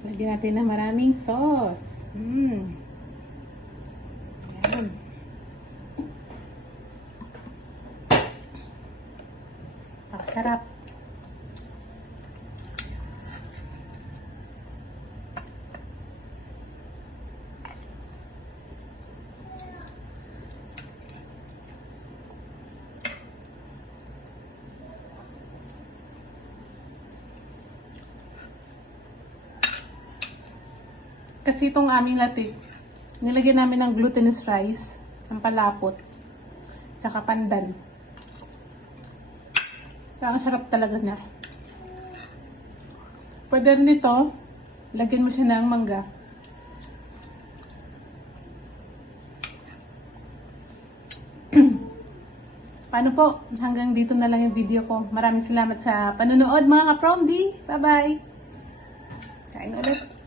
Lagyan natin ng maraming sauce. Ayan. Pakasarap. Kasi itong aming latik, nilagyan namin ng glutinous rice, ang palapot, tsaka pandan. Kaya ang sarap talaga niya. Pwede rin ito, lagyan mo siya ng mangga. Paano po? Hanggang dito na lang yung video ko. Maraming salamat sa panonood mga ka-Promdi. Bye-bye! Kain ulit.